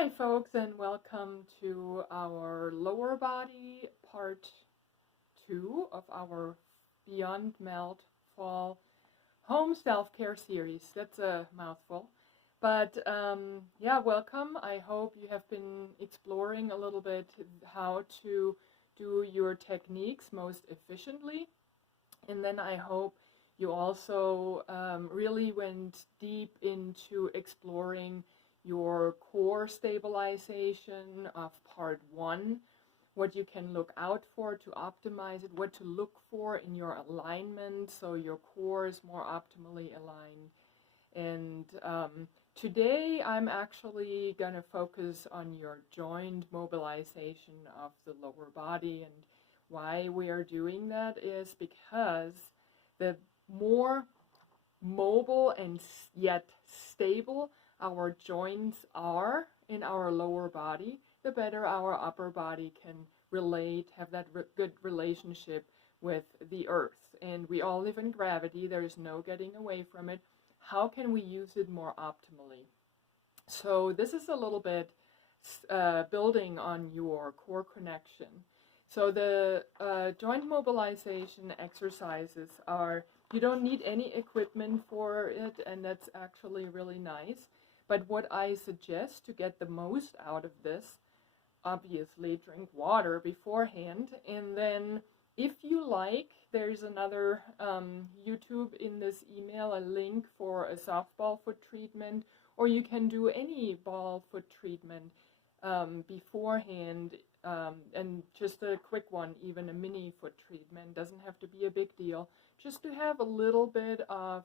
Hi folks, and welcome to our lower body part 2 of our Beyond Melt Fall home self-care series. That's a mouthful, but yeah, welcome. I hope you have been exploring a little bit how to do your techniques most efficiently, and then I hope you also really went deep into exploring your core stabilization of part 1, what you can look out for to optimize it, what to look for in your alignment so your core is more optimally aligned. And today I'm actually going to focus on your joint mobilization of the lower body. And why we are doing that is because the more mobile and yet stable our joints are in our lower body, the better our upper body can have that good relationship with the earth. And we all live in gravity, there's no getting away from it. How can we use it more optimally? So this is a little bit building on your core connection. So the joint mobilization exercises are, you don't need any equipment for it, and that's actually really nice. But what I suggest to get the most out of this, obviously drink water beforehand, and then if you like, there's another YouTube in this email, a link for a softball foot treatment, or you can do any ball foot treatment beforehand, and just a quick one, even a mini foot treatment, doesn't have to be a big deal, just to have a little bit of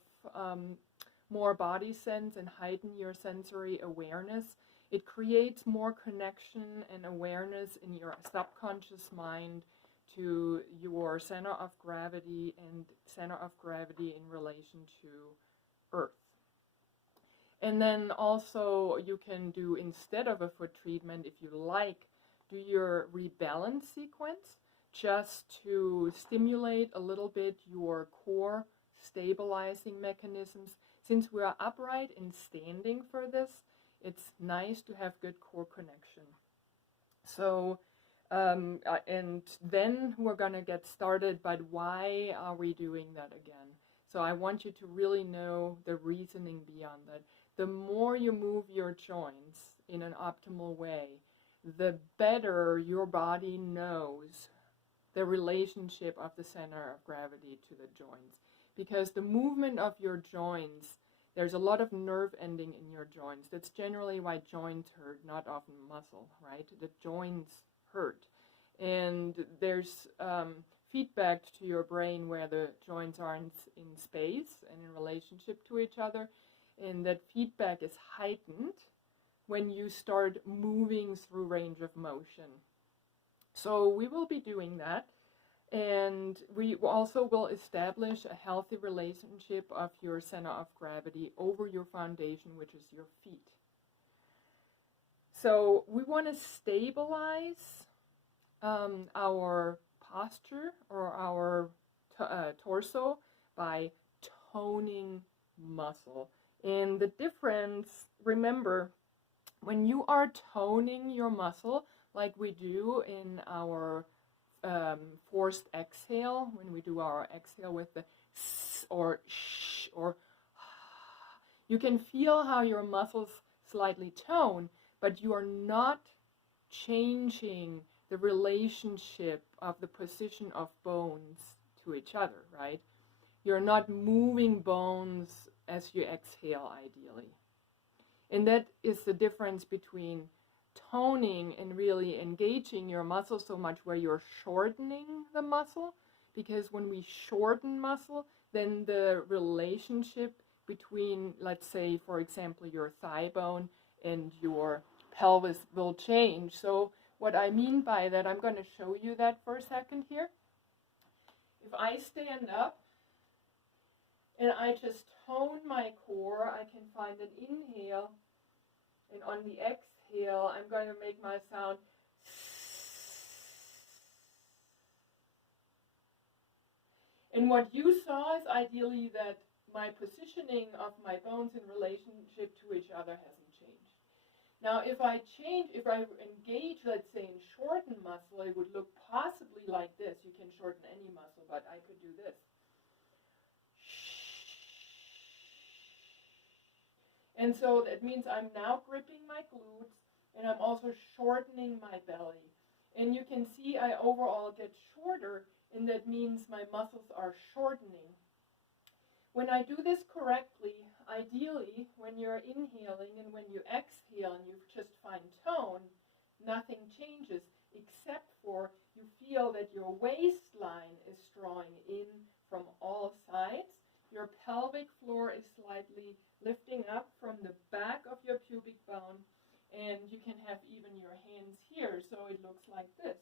more body sense and heighten your sensory awareness. It creates more connection and awareness in your subconscious mind to your center of gravity and center of gravity in relation to Earth. And then also you can do, instead of a foot treatment, if you like, do your rebalance sequence just to stimulate a little bit your core stabilizing mechanisms. Since we are upright and standing for this, it's nice to have good core connection. So, and then we're going to get started, but why are we doing that again? So I want you to really know the reasoning beyond that. The more you move your joints in an optimal way, the better your body knows the relationship of the center of gravity to the joints. Because the movement of your joints, there's a lot of nerve ending in your joints. That's generally why joints hurt, not often muscle, right? The joints hurt. And there's feedback to your brain where the joints are in space and in relationship to each other. And that feedback is heightened when you start moving through range of motion. So we will be doing that. And we also will establish a healthy relationship of your center of gravity over your foundation, which is your feet. So we want to stabilize our posture or our torso by toning muscle. And the difference, remember, when you are toning your muscle, like we do in our forced exhale, when we do our exhale with the s or sh or you can feel how your muscles slightly tone, but you are not changing the relationship of the position of bones to each other, right? You're not moving bones as you exhale, ideally. And that is the difference between toning and really engaging your muscle so much, where you're shortening the muscle. Because when we shorten muscle, then the relationship between, let's say, for example, your thigh bone and your pelvis will change. So what I mean by that, I'm going to show you that for a second here. If I stand up and I just tone my core, I can find an inhale, and on the exhale, I'm going to make my sound. And what you saw is ideally that my positioning of my bones in relationship to each other hasn't changed. Now, if I engage, let's say, and shorten muscle, it would look possibly like this. You can shorten any muscle, but I could do this. And so that means I'm now gripping my glutes, and I'm also shortening my belly. And you can see I overall get shorter, and that means my muscles are shortening. When I do this correctly, ideally, when you're inhaling and when you exhale and you just find tone, nothing changes except for you feel that your waistline is drawing in from all sides. Your pelvic floor is slightly lifting up from the back of your pubic bone, and you can have even your hands here, so it looks like this.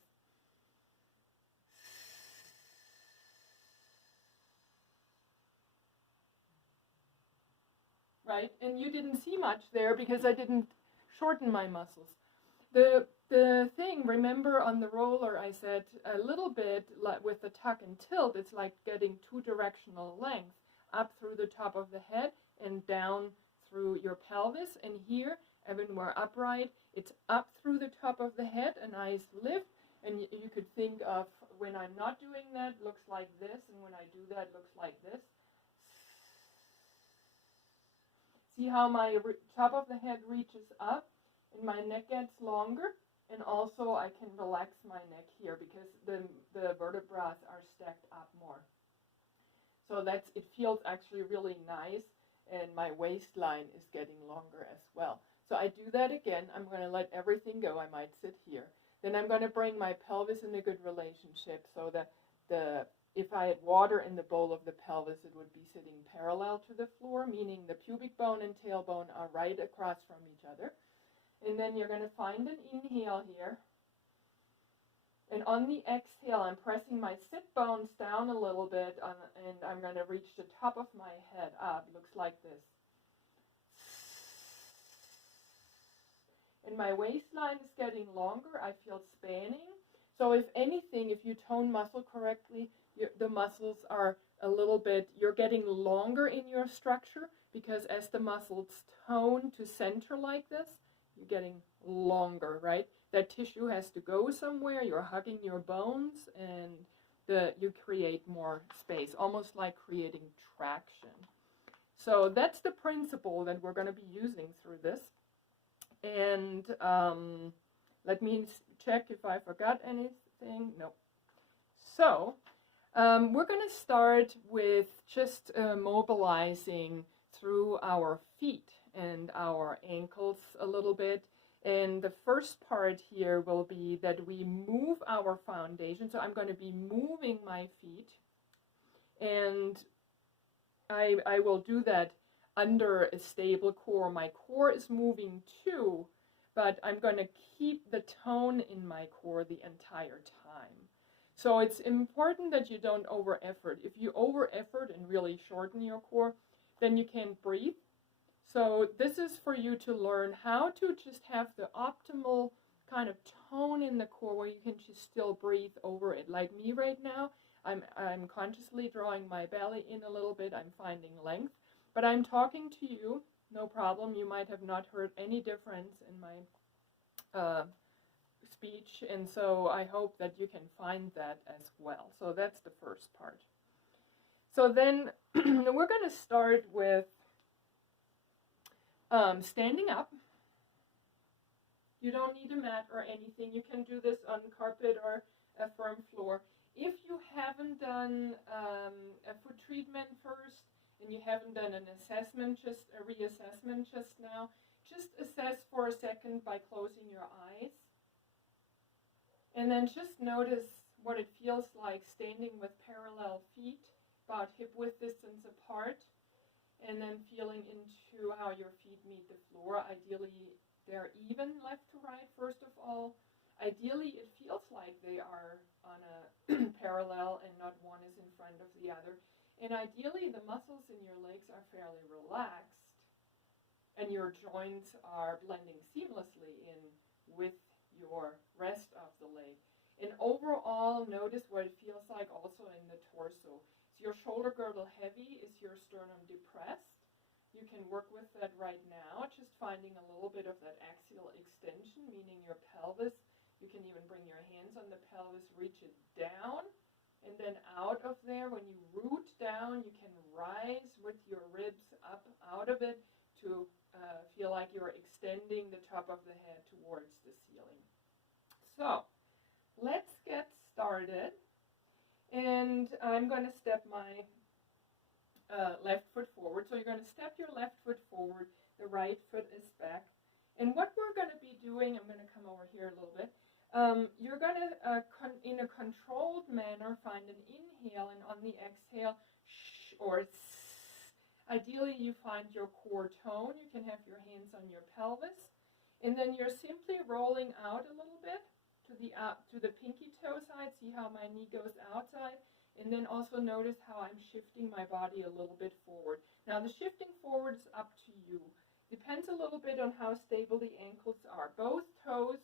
Right? And you didn't see much there because I didn't shorten my muscles. The thing, remember on the roller I said a little bit like with the tuck and tilt, it's like getting two directional length up through the top of the head and down through your pelvis. And here, when we're upright, it's up through the top of the head, a nice lift. And you could think of when I'm not doing that, looks like this, and when I do that, looks like this. See how my top of the head reaches up and my neck gets longer, and also I can relax my neck here because the vertebrae are stacked up more. So it feels actually really nice, and my waistline is getting longer as well. So I do that again. I'm going to let everything go. I might sit here. Then I'm going to bring my pelvis in a good relationship so that if I had water in the bowl of the pelvis, it would be sitting parallel to the floor, meaning the pubic bone and tailbone are right across from each other. And then you're going to find an inhale here. And on the exhale, I'm pressing my sit bones down a little bit, and I'm going to reach the top of my head up. It looks like this. And my waistline is getting longer. I feel spanning. So if anything, if you tone muscle correctly, the muscles are a little bit, you're getting longer in your structure, because as the muscles tone to center like this, you're getting longer, right? That tissue has to go somewhere. You're hugging your bones, and you create more space, almost like creating traction. So that's the principle that we're going to be using through this. And let me check if I forgot anything. No. So we're going to start with just mobilizing through our feet and our ankles a little bit. And the first part here will be that we move our foundation. So I'm going to be moving my feet, and I will do that under a stable core. My core is moving too, but I'm going to keep the tone in my core the entire time. So it's important that you don't over effort. If you over effort and really shorten your core, then you can't breathe. So this is for you to learn how to just have the optimal kind of tone in the core where you can just still breathe over it. Like me right now, I'm consciously drawing my belly in a little bit. I'm finding length, but I'm talking to you, no problem. You might have not heard any difference in my speech, and so I hope that you can find that as well. So that's the first part. So then we're going to start with standing up. You don't need a mat or anything. You can do this on carpet or a firm floor. If you haven't done a foot treatment first, and you haven't done an assessment, just a reassessment just now, just assess for a second by closing your eyes. And then just notice what it feels like standing with parallel feet, about hip-width distance apart, and then feeling into how your feet meet the floor. Ideally, they're even left to right, first of all. Ideally, it feels like they are on a parallel and not one is in front of the other. And ideally, the muscles in your legs are fairly relaxed, and your joints are blending seamlessly in with your rest of the leg. And overall, notice what it feels like also in the torso. Is your shoulder girdle heavy? Is your sternum depressed? You can work with that right now, just finding a little bit of that axial extension, meaning your pelvis. You can even bring your hands on the pelvis, reach it down, and then out of there, when you root down, you can rise with your ribs up out of it to feel like you're extending the top of the head towards the ceiling. So let's get started. And I'm going to step my left foot forward. So you're going to step your left foot forward, the right foot is back. And what we're going to be doing, I'm going to come over here a little bit. You're going to, in a controlled manner, find an inhale, and on the exhale, sh or s. Ideally, you find your core tone. You can have your hands on your pelvis. And then you're simply rolling out a little bit to the pinky toe side. See how my knee goes outside. And then also notice how I'm shifting my body a little bit forward. Now the shifting forward is up to you. Depends a little bit on how stable the ankles are. Both toes,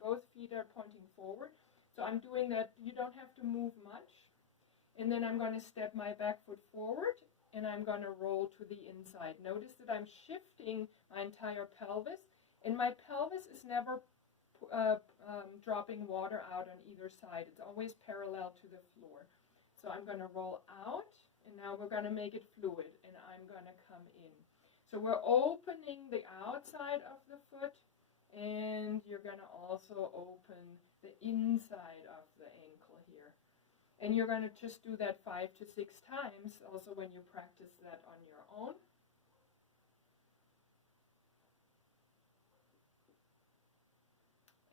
both feet are pointing forward. So I'm doing that. You don't have to move much. And then I'm going to step my back foot forward and I'm going to roll to the inside. Notice that I'm shifting my entire pelvis, and my pelvis is never dropping water out on either side. It's always parallel to the floor. So I'm going to roll out, and now we're going to make it fluid, and I'm going to come in. So we're opening the outside of the foot, and you're going to also open the inside of the ankle here. And you're going to just do that 5 to 6 times, also when you practice that on your own.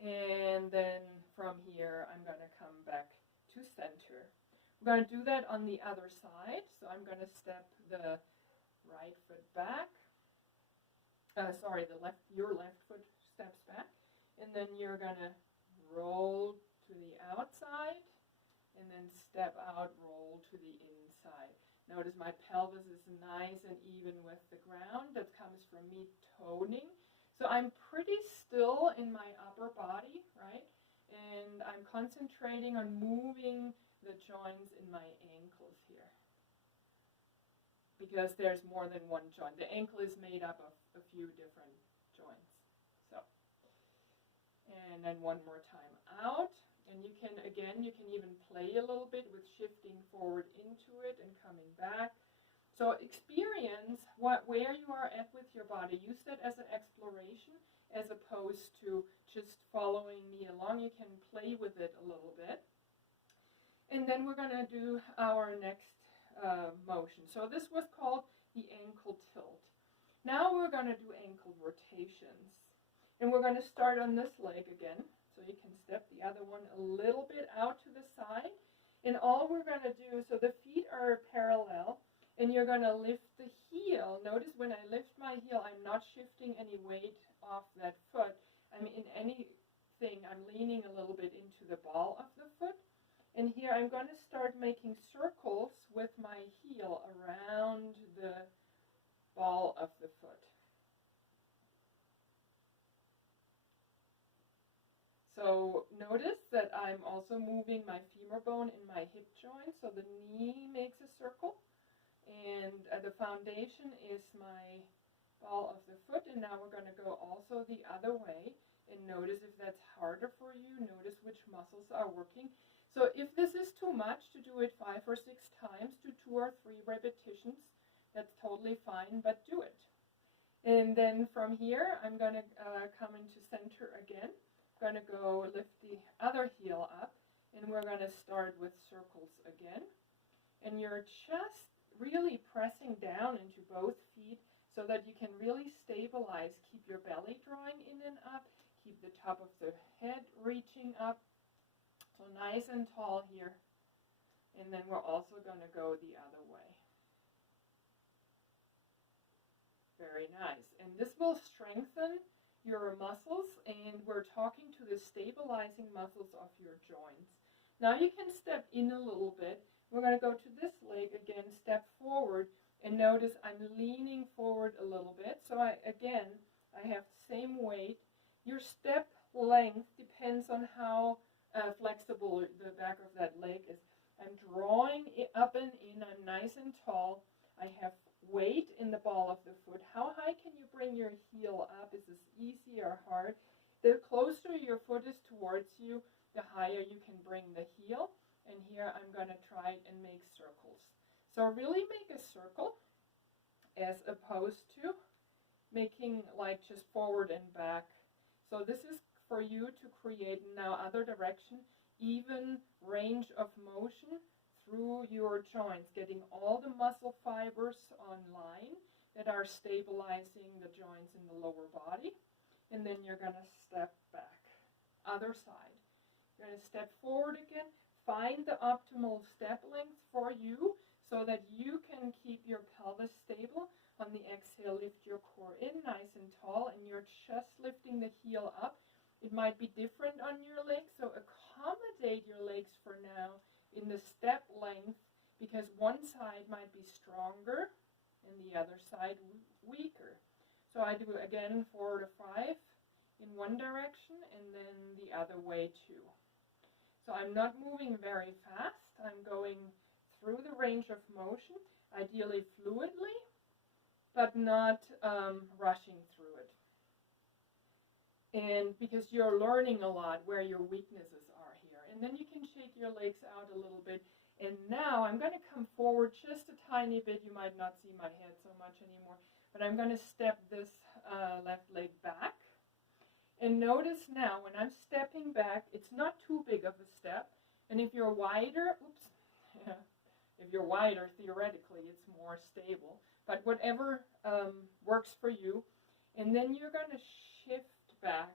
And then from here, I'm going to come back to center. We're going to do that on the other side. So I'm going to step the right foot back. Your left foot steps back. And then you're going to roll to the outside. And then step out, roll to the inside. Notice my pelvis is nice and even with the ground. That comes from me toning. So I'm pretty still in my upper body, right? And I'm concentrating on moving the joints in my ankles here. Because there's more than one joint. The ankle is made up of a few different joints. So, and then one more time out. And you can even play a little bit with shifting forward into it and coming back. So experience where you are at with your body. Use that as an exploration as opposed to just following me along. You can play with it a little bit. And then we're going to do our next motion. So this was called the ankle tilt. Now we're going to do ankle rotations. And we're going to start on this leg again. So you can step the other one a little bit out to the side. And all we're going to do, so the feet are parallel, and you're going to lift the heel. Notice when I lift my heel, I'm not shifting any weight off that foot. I'm in anything, I'm leaning a little bit into the ball of the foot. And here I'm going to start making circles with my heel around the ball of the foot. So notice that I'm also moving my femur bone in my hip joint, so the knee makes a circle, and the foundation is my ball of the foot, and now we're going to go also the other way, and notice if that's harder for you, notice which muscles are working. So if this is too much to do it 5 or 6 times, do 2 or 3 repetitions, that's totally fine, but do it. And then from here, I'm going to come into center again. Going to go lift the other heel up, and we're going to start with circles again. And you're just really pressing down into both feet so that you can really stabilize. Keep your belly drawing in and up. Keep the top of the head reaching up. So nice and tall here. And then we're also going to go the other way. Very nice. And this will strengthen your muscles, and we're talking to the stabilizing muscles of your joints. Now you can step in a little bit. We're going to go to this leg again, step forward, and notice I'm leaning forward a little bit. So I have the same weight. Your step length depends on how flexible the back of that leg is. I'm drawing it up and in. I'm nice and tall. I have weight in the ball of the foot. How high can you bring your heel up? Is this easy or hard? The closer your foot is towards you, the higher you can bring the heel. And here I'm going to try and make circles. So really make a circle as opposed to making like just forward and back. So this is for you to create now other direction, even range of motion through your joints, getting all the muscle fibers online that are stabilizing the joints in the lower body. And then you're going to step back. Other side. You're going to step forward again. Find the optimal step length for you so that you can keep your pelvis stable. On the exhale, lift your core in nice and tall, and you're just lifting the heel up. It might be different on your legs, so accommodate your legs for now in the step length, because one side might be stronger and the other side weaker. So I do again 4 to 5 in one direction and then the other way too. So I'm not moving very fast. I'm going through the range of motion, ideally fluidly, but not rushing through it. And because you're learning a lot where your weaknesses are here. And then you can shake your legs out a little bit. And now I'm going to come forward just a tiny bit. You might not see my head so much anymore. But I'm going to step this left leg back. And notice now when I'm stepping back, it's not too big of a step. And if you're wider, if you're wider, theoretically, it's more stable. But whatever works for you. And then you're going to shift back.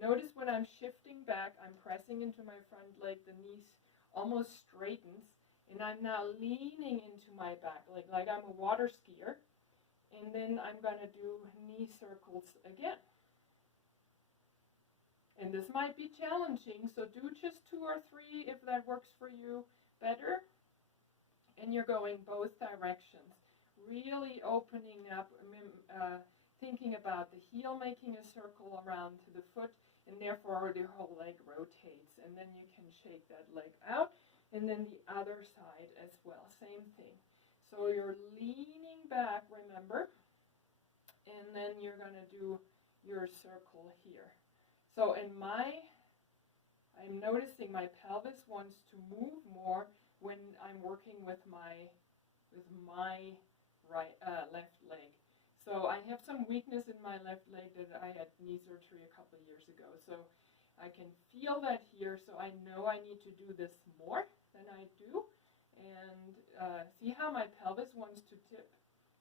Notice when I'm shifting back, I'm pressing into my front leg. The knees almost straightens. And I'm now leaning into my back leg like I'm a water skier. And then I'm going to do knee circles again. And this might be challenging, so do just 2 or 3 if that works for you better. And you're going both directions. Really opening up, thinking about the heel making a circle around to the foot, and therefore the whole leg rotates. And then you can shake that leg out, and then the other side as well, same thing. So you're leaning back, remember, and then you're going to do your circle here. So I'm noticing my pelvis wants to move more when I'm working with my left leg. So I have some weakness in my left leg that I had knee surgery a couple of years ago. So I can feel that here, so I know I need to do this more than I do. And see how my pelvis wants to tip?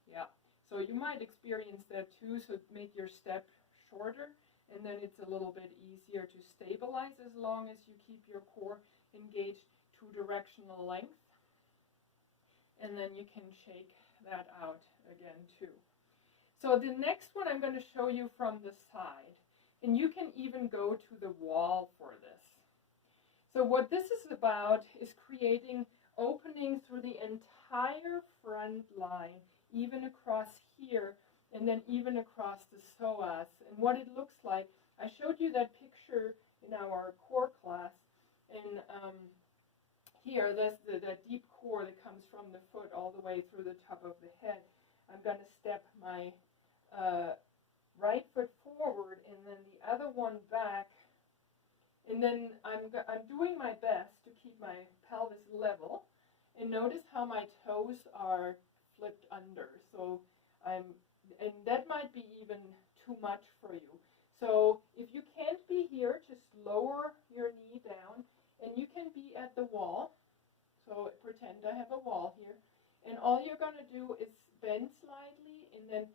Yeah. So you might experience that too, so make your step shorter, and then it's a little bit easier to stabilize as long as you keep your core engaged, 2-directional length. And then you can shake that out again too. So the next one I'm going to show you from the side, and you can even go to the wall for this. So what this is about is creating opening through the entire front line, even across here, and then even across the psoas. And what it looks like, I showed you that picture in our core class, and here, there's that deep core that comes from the foot all the way through the top of the head. I'm going to step my right foot forward and then the other one back, and then I'm doing my best to keep my pelvis level, and notice how my toes are flipped under. So and that might be even too much for you. So if you can't be here, just lower your knee down, and you can be at the wall. So pretend I have a wall here, and all you're going to do is bend slightly, and then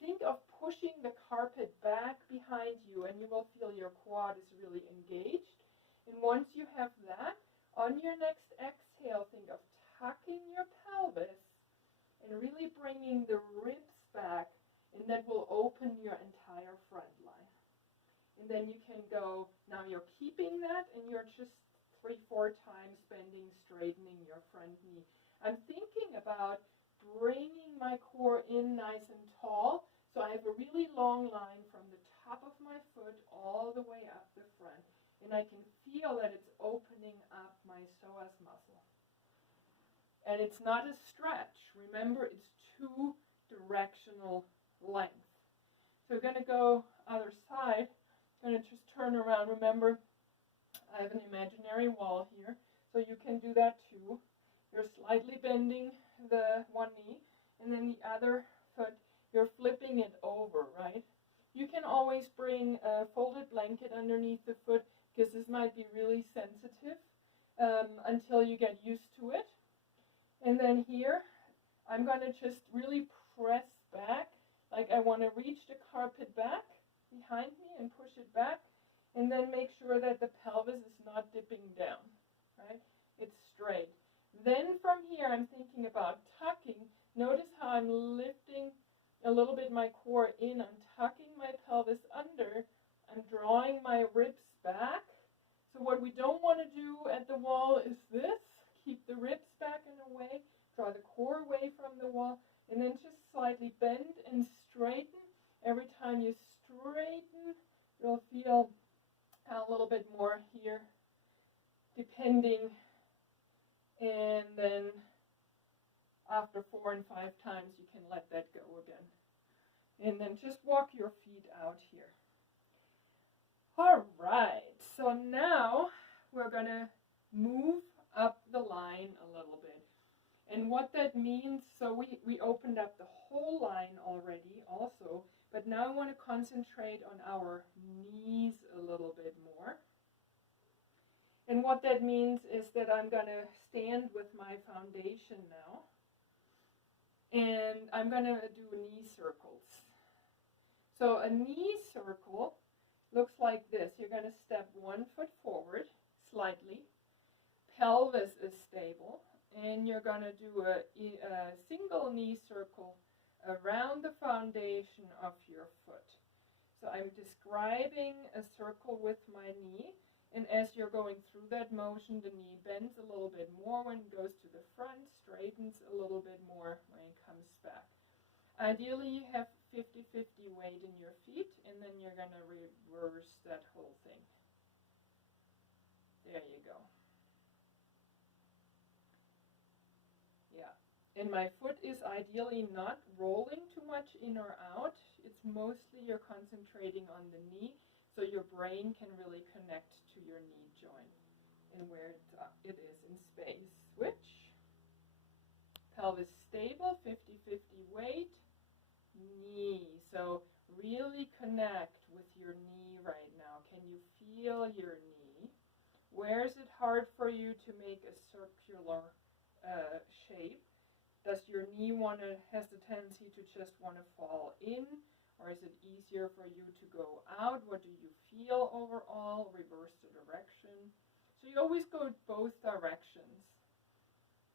think of pushing the carpet back behind you, and you will feel your quad is really engaged. And once you have that, on your next exhale, think of tucking your pelvis and really bringing the ribs back, and that will open your entire front line. And then you can go, now you're keeping that, and you're just 3-4 times bending, straightening your front knee. I'm thinking about bringing my core in nice and tall, so I have a really long line from the top of my foot all the way up the front, and I can feel that it's opening up my psoas muscle. And it's not a stretch. Remember, it's 2 directional length. So we're going to go other side. I'm going to just turn around. Remember, I have an imaginary wall here, so you can do that too. You're slightly bending the one knee, and then the other foot, you're flipping it over, right? You can always bring a folded blanket underneath the foot, because this might be really sensitive until you get used to it. And then here, I'm going to just really press back, like I want to reach the carpet back behind me and push it back, and then make sure that the pelvis is not dipping down, right? It's straight. Then from here, I'm thinking about tucking. Notice how I'm lifting a little bit my core in. I'm tucking my pelvis under. I'm drawing my ribs back. So what we don't want to do at the wall is this. Keep the ribs back and away. Draw the core away from the wall. And then just slightly bend and straighten. Every time you straighten, you'll feel a little bit more here, depending. And then after 4 and 5 times, you can let that go again. And then just walk your feet out here. All right, so now we're going to move up the line a little bit. And what that means, so we opened up the whole line already also, but now I want to concentrate on our knees a little bit more. And what that means is that I'm going to stand with my foundation now. And I'm going to do knee circles. So a knee circle looks like this. You're going to step 1 foot forward slightly. Pelvis is stable. And you're going to do a single knee circle around the foundation of your foot. So I'm describing a circle with my knee. And as you're going through that motion, the knee bends a little bit more when it goes to the front, straightens a little bit more when it comes back. Ideally, you have 50-50 weight in your feet, and then you're going to reverse that whole thing. There you go. Yeah. And my foot is ideally not rolling too much in or out. It's mostly you're concentrating on the knee, so your brain can really connect to your knee joint and where it is in space. Switch. Pelvis stable, 50-50 weight. Knee. So really connect with your knee right now. Can you feel your knee? Where is it hard for you to make a circular shape? Does your knee has the tendency to just want to fall in? Or is it easier for you to go out? What do you feel overall? Reverse the direction. So you always go both directions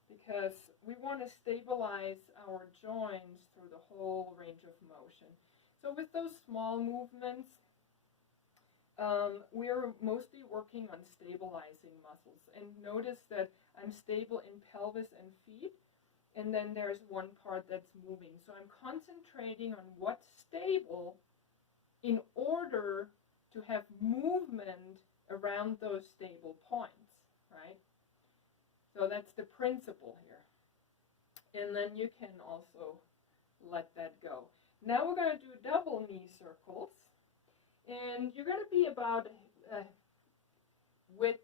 because we want to stabilize our joints through the whole range of motion. So with those small movements, we're mostly working on stabilizing muscles. And notice that I'm stable in pelvis and feet. And then there's one part that's moving. So I'm concentrating on what's stable in order to have movement around those stable points, right? So that's the principle here. And then you can also let that go. Now we're going to do double knee circles. And you're going to be about width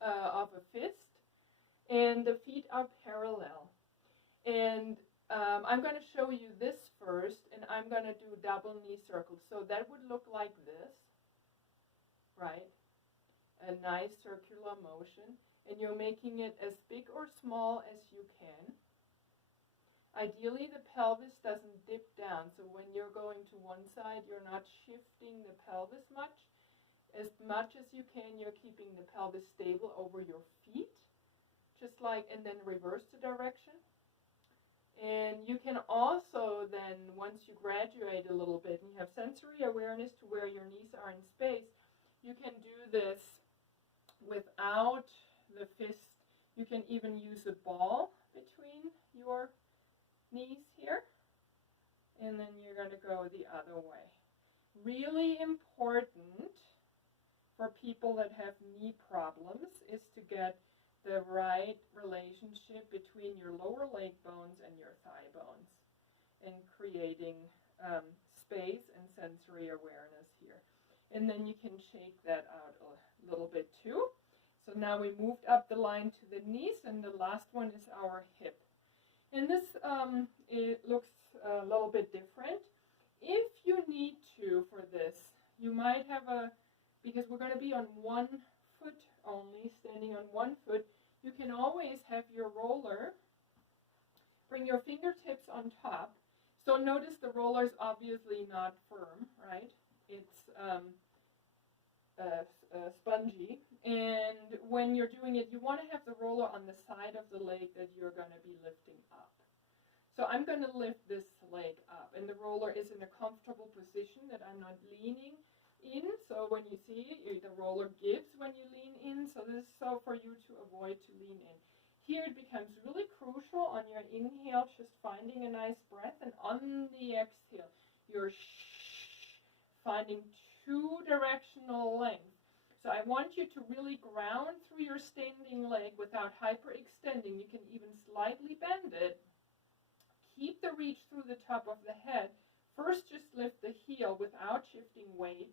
of a fist. And the feet are parallel. And I'm going to show you this first, and I'm going to do double knee circles. So that would look like this, right? A nice circular motion. And you're making it as big or small as you can. Ideally, the pelvis doesn't dip down. So when you're going to one side, you're not shifting the pelvis much. As much as you can, you're keeping the pelvis stable over your feet. Just like, and then reverse the direction. And you can also then, once you graduate a little bit and you have sensory awareness to where your knees are in space, you can do this without the fist. You can even use a ball between your knees here. And then you're going to go the other way. Really important for people that have knee problems is to get the right relationship between your lower leg bones and your thigh bones. and creating space and sensory awareness here. And then you can shake that out a little bit too. So now we moved up the line to the knees, and the last one is our hip. And this it looks a little bit different. If you need to for this, you might have because we're going to be on one foot only, standing on one foot, you can always have your roller, bring your fingertips on top. So notice the roller is obviously not firm, right? It's spongy. And when you're doing it, you want to have the roller on the side of the leg that you're going to be lifting up. So I'm going to lift this leg up, and the roller is in a comfortable position that I'm not leaning in. So when you see it, the roller gives when you lean in. So this is so for you to avoid to lean in. Here it becomes really crucial on your inhale, just finding a nice breath, and on the exhale, you're finding two directional length. So I want you to really ground through your standing leg without hyperextending. You can even slightly bend it. Keep the reach through the top of the head. First, just lift the heel without shifting weight.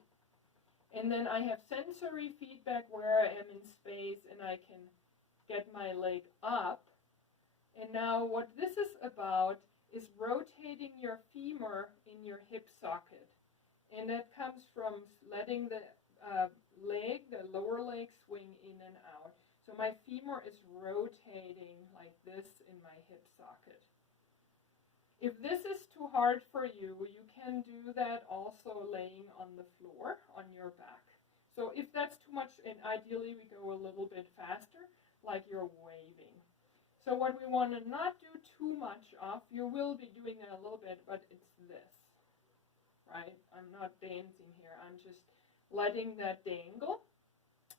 And then I have sensory feedback where I am in space, and I can get my leg up. And now what this is about is rotating your femur in your hip socket. And that comes from letting the the lower leg swing in and out. So my femur is rotating like this in my hip socket. If this is too hard for you, you can do that also laying on the floor on your back. So if that's too much, and ideally we go a little bit faster, like you're waving. So what we want to not do too much of, you will be doing it a little bit, but it's this, right? I'm not dancing here. I'm just letting that dangle.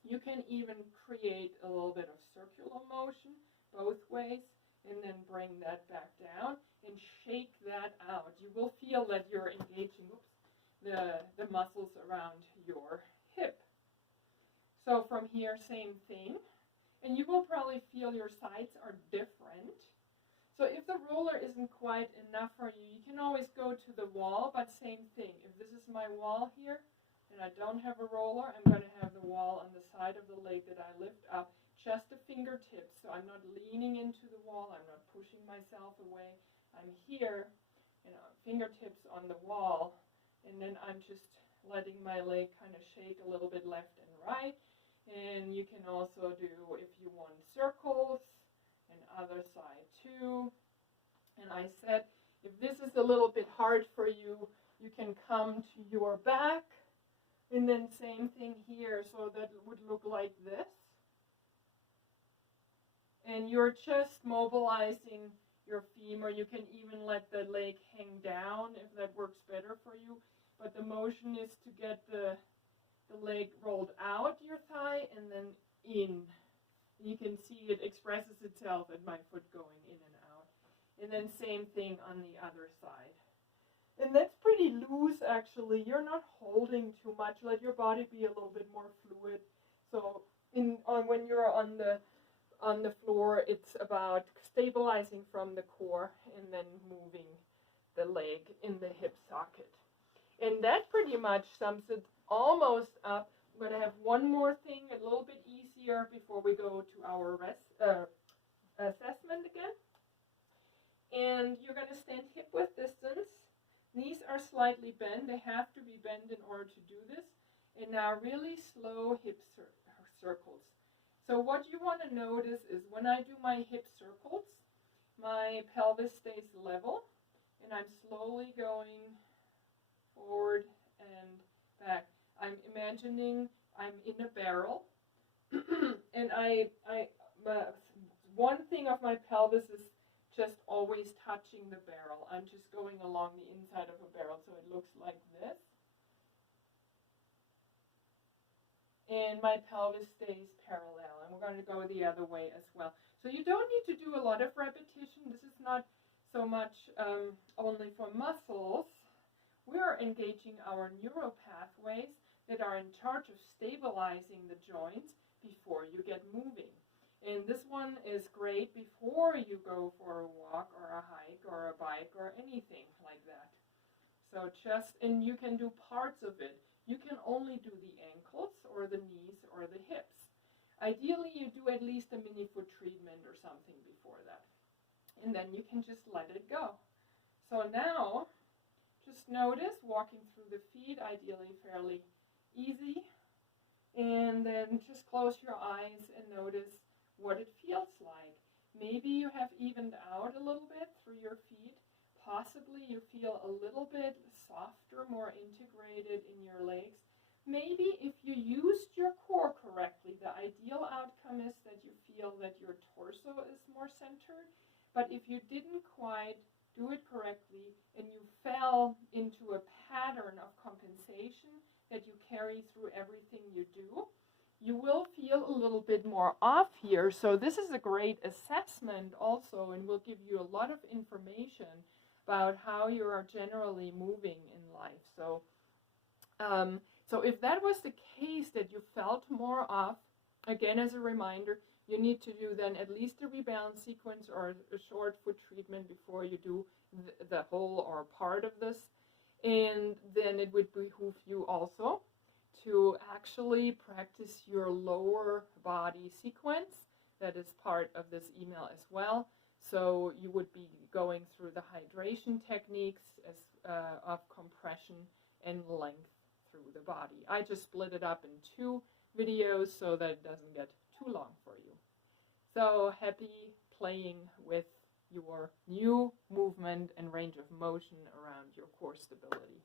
You can even create a little bit of circular motion both ways, and then bring that back down and shake that out. You will feel that you're engaging the muscles around your hip. So from here, same thing. And you will probably feel your sides are different. So if the roller isn't quite enough for you, you can always go to the wall, but same thing. If this is my wall here, and I don't have a roller, I'm going to have the wall on the side of the leg that I lift up. Just the fingertips, so I'm not leaning into the wall, I'm not pushing myself away. I'm here, fingertips on the wall, and then I'm just letting my leg kind of shake a little bit left and right. And you can also do, if you want, circles, and other side too. And I said, if this is a little bit hard for you, you can come to your back, and then same thing here, so that would look like this. And you're just mobilizing your femur. You can even let the leg hang down if that works better for you. But the motion is to get the leg rolled out your thigh and then in. You can see it expresses itself at my foot going in and out. And then same thing on the other side. And that's pretty loose actually. You're not holding too much. Let your body be a little bit more fluid. So when you're on the floor, it's about stabilizing from the core and then moving the leg in the hip socket. And that pretty much sums it almost up. I'm going to have one more thing, a little bit easier before we go to our assessment again. And you're going to stand hip width distance. Knees are slightly bent. They have to be bent in order to do this. And now really slow hip circles. So what you want to notice is when I do my hip circles, my pelvis stays level, and I'm slowly going forward and back. I'm imagining I'm in a barrel, and one thing of my pelvis is just always touching the barrel. I'm just going along the inside of a barrel, so it looks like this. And my pelvis stays parallel, and we're going to go the other way as well. So you don't need to do a lot of repetition. This is not so much only for muscles. We're engaging our neural pathways that are in charge of stabilizing the joints before you get moving. And this one is great before you go for a walk or a hike or a bike or anything like that. So and you can do parts of it. You can only do the ankles or the knees or the hips. Ideally, you do at least a mini foot treatment or something before that. And then you can just let it go. So now, just notice walking through the feet, ideally fairly easy. And then just close your eyes and notice what it feels like. Maybe you have evened out a little bit through your feet. Possibly you feel a little bit softer, more integrated in your legs. Maybe if you used your core correctly, the ideal outcome is that you feel that your torso is more centered. But if you didn't quite do it correctly and you fell into a pattern of compensation that you carry through everything you do, you will feel a little bit more off here. So this is a great assessment also, and will give you a lot of information about how you are generally moving in life. So, so if that was the case, that you felt more off, again, as a reminder, you need to do then at least a rebalance sequence or a short foot treatment before you do the whole or part of this. And then it would behoove you also to actually practice your lower body sequence. That is part of this email as well. So you would be going through the hydration techniques of compression and length through the body. I just split it up in 2 videos so that it doesn't get too long for you. So happy playing with your new movement and range of motion around your core stability.